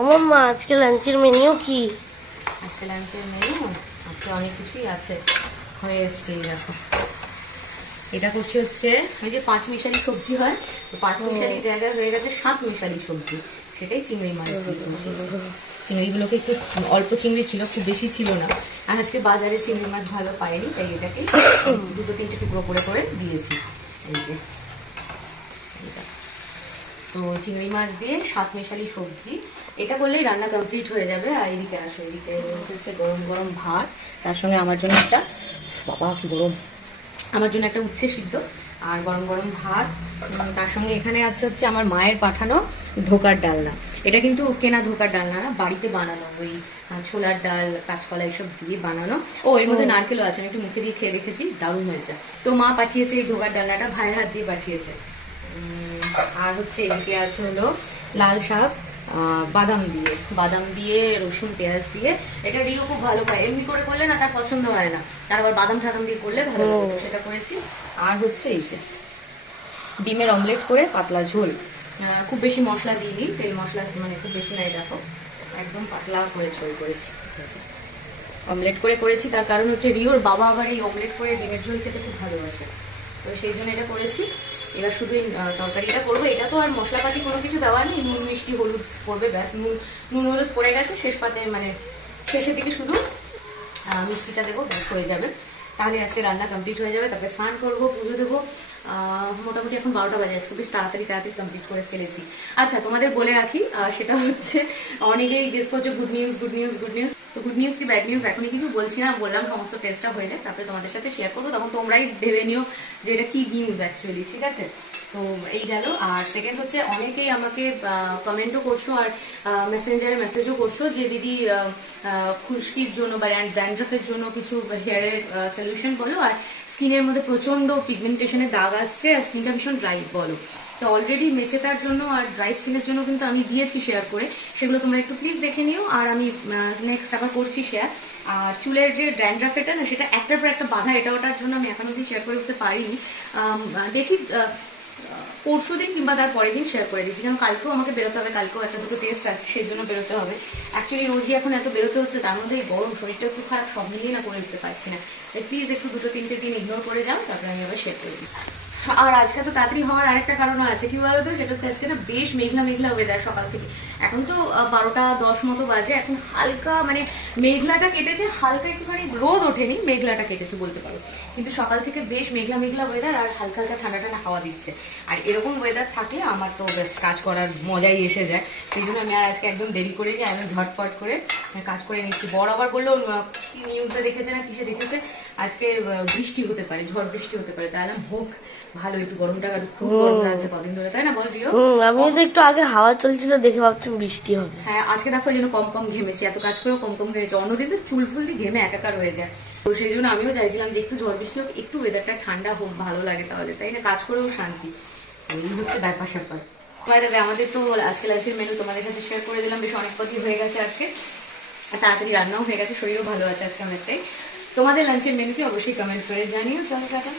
আমার মা আজকে লাঞ্চের মেনিউ কি? আজকে লাঞ্চের মেনু আজকে অনেক কিছুই আছে। হয়ে এসছে দেখো। এটা করছি হচ্ছে ওই যে পাঁচ মিশালি সবজি হয় পাঁচ মিশালি জায়গায় হয়ে গেছে সাত মিশালি সবজি। সেটাই চিংড়ি মাছ চিংড়িগুলোকে একটু অল্প চিংড়ি ছিল খুব বেশি ছিল না। আর আজকে বাজারে চিংড়ি মাছ ভালো পাইনি তাই এটাকে দুটো তিনটে টুকরো করে করে দিয়েছি। এই যে। তো চিংড়ি মাছ দিয়ে সাত মেশালি সবজি। এটা করলেই রান্না কমপ্লিট হয়ে যাবে। আর এদিকে আসো এদিকে হচ্ছে গরম গরম ভাত। তার সঙ্গে আমার জন্য একটা বাবা কি গরম। আমার জন্য একটা উচ্ছে সিদ্ধ আর গরম গরম ভাত। তার সঙ্গে এখানে আছে হচ্ছে আমার মায়ের পাঠানো ধোকার ডালনা। এটা কিন্তু কেনা ধোকার ডালনা না বাড়িতে বানানো। ওই ছোলার ডাল কাঁচকলা এইসব দিয়ে বানানো। ও এর মধ্যে নারকেলও আছে আমি একটু মুখে দিয়ে খেয়ে দেখেছি দারুণ হয়েছে। তো মা পাঠিয়েছে এই ধোকার ডালনাটা ভাইয়ের হাত দিয়ে পাঠিয়েছে। আর হচ্ছে এদিকে আছে হলো লাল শাক বাদাম দিয়ে। বাদাম দিয়ে রসুন পেঁয়াজ দিয়ে। এটা রিও খুব ভালো খায় এমনি করে করলে না তার পছন্দ হয় না। তার আবার বাদাম ঠাদাম দিয়ে করলে ভালো সেটা করেছি। আর হচ্ছে এই যে ডিমের অমলেট করে পাতলা ঝোল। খুব বেশি মশলা দিইনি। তেল মশলা মানে খুব বেশি নাই দেখো। একদম পাতলা করে ঝোল করেছি। ঠিক আছে। অমলেট করে করেছি। তার কারণ হচ্ছে রিওর বাবা আবার এই অমলেট করে ডিমের ঝোল খেতে খুব ভালোবাসে। তো সেই জন্য এটা করেছি। এবার শুধু তরকারিটা করব। এটা তো আর মশলাপাতি কোনো কিছু দেওয়া নেই। নুন, মিষ্টি, হলুদ পড়বে, ব্যাস। নুন নুন, হলুদ পড়ে গেছে। শেষ পাতে মানে শেষের দিকে শুধু মিষ্টিটা দেবো, ব্যাস, হয়ে যাবে। তাহলে আজকে রান্না কমপ্লিট হয়ে যাবে। তারপরে স্নান করব, পুজো দেবো। মোটামুটি এখন বারোটা বাজে। আজকে বেশ তাড়াতাড়ি তাড়াতাড়ি কমপ্লিট করে ফেলেছি। আচ্ছা তোমাদের বলে রাখি সেটা হচ্ছে, অনেকেই গেস করছে good news good news good news তো গুড নিউজ কি ব্যাড নিউজ এখনই কিছু বলছি না, বললাম সমস্ত টেস্টটা হয়ে যায় তারপরে তোমাদের সাথে শেয়ার করব। তখন তোমরাই ভেবে নিও যে এটা কি নিউজ অ্যাকচুয়ালি ঠিক আছে? তো এই গেল। আর সেকেন্ড হচ্ছে অনেকেই আমাকে কমেন্টও করছ আর মেসেঞ্জারে মেসেজও করছ যে, দিদি খুশকির জন্য বা ড্যান্ড্রাফের জন্য কিছু হেয়ারের সলিউশন বলো। আর স্কিনের মধ্যে প্রচণ্ড পিগমেন্টেশনের দাগ আসছে আর স্কিনটা ভীষণ ড্রাই বলো। তো অলরেডি মেচেতার জন্য আর ড্রাই স্কিনের জন্য কিন্তু আমি দিয়েছি শেয়ার করে। সেগুলো তোমরা একটু প্লিজ দেখে নিও। আর আমি নেক্সট আবার করছি শেয়ার আর চুলের যে ড্যান্ড্রাফ এটা না, সেটা একটার পর একটা বাধা, এটা ওটার জন্য আমি এখন অবধি শেয়ার করে উঠতে পারিনি। দেখি পরশু দিন কিংবা তার পরের দিন শেয়ার করে দিচ্ছি কারণ কালকেও আমাকে বেরোতে হবে, কালকেও একটা দুটো টেস্ট আছে, সেই জন্য বেরোতে হবে। অ্যাকচুয়ালি রোজই এখন এত বেরোতে হচ্ছে, তার মধ্যে গরম শরীরটা একটু খারাপ, সব মিলিয়ে না করে উঠতে পারছি না। তাই প্লিজ একটু দুটো, তিনটে দিন ইগনোর করে যাও, তারপরে আমি আবার শেয়ার করে দিই আর আজকে তো তাড়াতাড়ি হওয়ার আরেকটা কারণও আছে। কি বলতো? সেটা হচ্ছে আজকে না বেশ মেঘলা মেঘলা ওয়েদার সকাল থেকে। এখন তো বারোটা দশ মতো বাজে। এখন হালকা মানে মেঘলাটা কেটেছে, হালকা একটুখানি রোদ ওঠেনি, মেঘলাটা কেটেছে বলতে পারো। কিন্তু সকাল থেকে বেশ মেঘলা মেঘলা ওয়েদার আর হালকা হালকা ঠান্ডা ঠান্ডা হাওয়া দিচ্ছে। আর এরকম ওয়েদার থাকলে আমার তো বেশ কাজ করার মজাই এসে যায়। সেই জন্য আমি আর আজকে একদম দেরি করে নিই একদম ঝটপট করে আমি কাজ করে নিচ্ছি। বড় আবার বলল নিউজে দেখেছে না কিসে দেখেছে? আজকে বৃষ্টি হতে পারে ঝড় বৃষ্টি হতে পারে। তাহলে হোক ভালো একটু গরমটা খুব গরম লাগছে কদিন ধরে তাই না বল হুম আমিও তো একটু আগে হাওয়া চলছিল দেখে ভাবছি বৃষ্টি হবে। হ্যাঁ আজকে দেখো এই জন্য কম কম ঘেমেছি। এত কাজ করেও কম কম ঘেমেছি। অন্যদিন তো চুল ফুল দিয়ে ঘেমে একাকার হয়ে যায়। তো সেই জন্য আমিও চাইছিলাম যে একটু ঝড় বৃষ্টি হোক একটু ওয়েদারটা ঠান্ডা হোক ভালো লাগে তাহলে তাই না? কাজ করেও শান্তি। এই হচ্ছে ব্যাপার স্যাপার। আমাদের তো আজকে লাঞ্চের মেনু তোমাদের সাথে শেয়ার করে দিলাম। বেশ অনেক পথই হয়ে গেছে আজকে। তাড়াতাড়ি রান্নাও হয়ে গেছে, শরীরও ভালো আছে আজকে অনেকটাই তোমাদের লাঞ্চের মেনুকে অবশ্যই কমেন্ট করে জানিও। চলো টাটা।